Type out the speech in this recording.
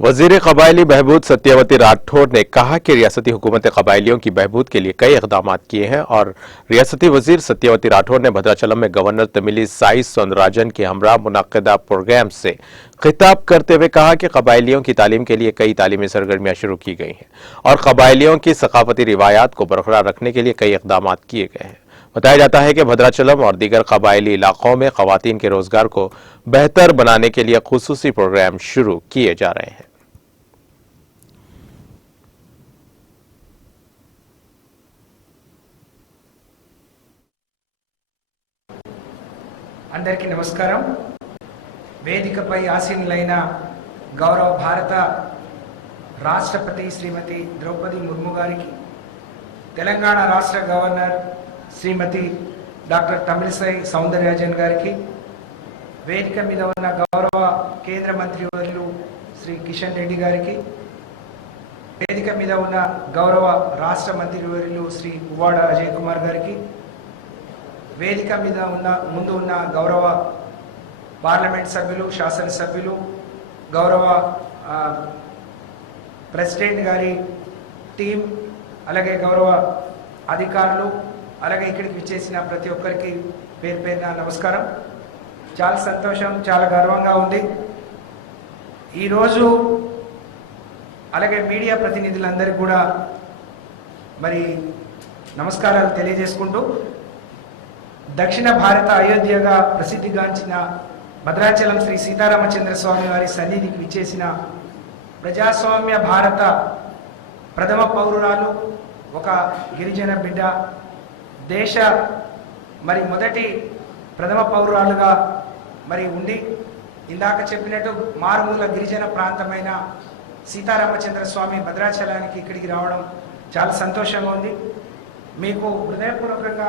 वजीर कबायली बहबूद सत्यवती राठौर ने कहा कि रियासती हुकूमत कबायलियों की बहबूद के लिए कई इकदाम किए हैं और रियासती वजीर सत्यवती राठौर ने भद्राचलम में गवर्नर तमिली साई सौंदरराजन के हमरा मुनक्किदा प्रोग्राम से खिताब करते हुए कहा कि कबायलियों की तालीम के लिए कई तालीमी सरगर्मियां शुरू की गई हैं और कबायलियों की सकाफती रिवायात को बरकरार रखने के लिए कई इकदाम किए गए हैं। बताया जाता है कि भद्राचलम और दीगर कबायली इलाकों में खवातीन के रोजगार को बेहतर बनाने के लिए खुसूसी प्रोग्राम शुरू किए जा रहे हैं। అందరికీ నమస్కారం। వేదికపై ఆసీనులైన గౌరవ భారత రాష్ట్రపతి శ్రీమతి ద్రౌపది ముర్ము గారికి, తెలంగాణ రాష్ట్ర గవర్నర్ శ్రీమతి డాక్టర్ తమిళిసై సౌందరరాజన్ గారికి, వేదిక మీద ఉన్న గౌరవ కేంద్ర మంత్రి వర్యులు శ్రీ కిషన్ రెడ్డి గారికి, వేదిక మీద ఉన్న గౌరవ రాష్ట్ర మంత్రి వర్యులు శ్రీ పువ్వాడ అజయ్ కుమార్ గారికి, వేదిక మీద ముందు ఉన్న గౌరవ పార్లమెంట్ సభ్యులు, శాసనసభ్యులు, గౌరవ ప్రెసిడెంట్ గారి టీం, అలాగే గౌరవ అధికారులు, అలాగే ఇక్కడికి విచ్చేసిన ప్రతి ఒక్కరికి పేరు పేరున నమస్కారం। చాలా సంతోషం, చాలా గర్వంగా ఉంది ఈరోజు। అలాగే మీడియా ప్రతినిధులందరికీ కూడా మరి నమస్కారాలు తెలియజేసుకుంటూ, దక్షిణ భారత అయోధ్యగా ప్రసిద్ధిగాంచిన భద్రాచలం శ్రీ సీతారామచంద్ర స్వామి వారి సన్నిధికి విచ్చేసిన ప్రజాస్వామ్య భారత ప్రథమ పౌరురాలు, ఒక గిరిజన బిడ్డ, దేశ మరి మొదటి ప్రథమ పౌరురాలుగా మరి ఉండి, ఇందాక చెప్పినట్టు మారుమూల గిరిజన ప్రాంతమైన సీతారామచంద్ర స్వామి భద్రాచలానికి ఇక్కడికి రావడం చాలా సంతోషంగా ఉంది। మీకు హృదయపూర్వకంగా